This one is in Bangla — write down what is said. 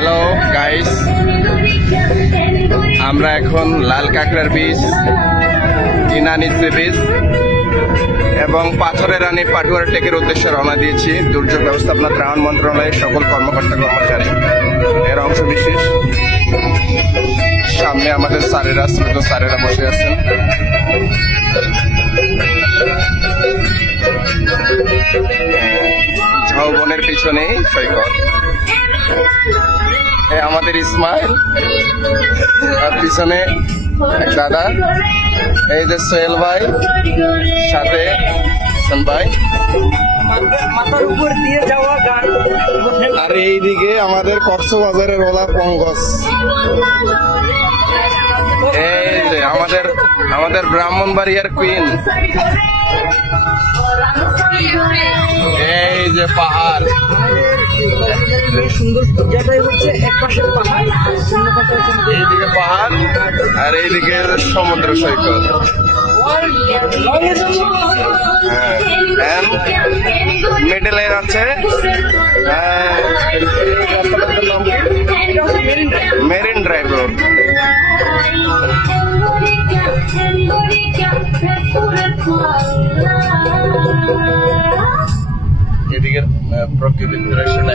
হ্যালো গাইস, আমরা এখন লাল কাঁকড়ার বীজ, ইনানি সি বিচ এবং পাথরের রানী পাটুয়ার টেকের উদ্দেশ্যে রওনা দিয়েছি। দুর্যোগ ব্যবস্থাপনা ত্রাণ মন্ত্রণালয়ের সকল কর্মকর্তা কর্মচারী এর অংশ বিশেষ। সামনে আমাদের স্যারেরা, শ্রুত স্যারেরা বসে আছেন। ঝাউবনের পিছনেই সৈকত। আমাদের ইসমাইল আর পিছনে এক দাদা, এই যে সোহেল ভাই, সাথে হাসান ভাই, মাথার উপর দিয়ে যাওয়া গান। আর এইদিকে আমাদের কক্সবাজারের ওলা পঙ্গস। এই যে আমাদের ব্রাহ্মণবাড়িয়ার কুইন। এই যে পাহাড়, সুন্দর জায়গায় হচ্ছে এক পাশে পাহাড়, অন্য পাশে এইদিকে পাহাড় আর এইদিকে সমুদ্র সৈকত। মিডলে আছে মেরিন ড্রাইভ রোড। এদিকে প্রকৃতির দৃশ্যটা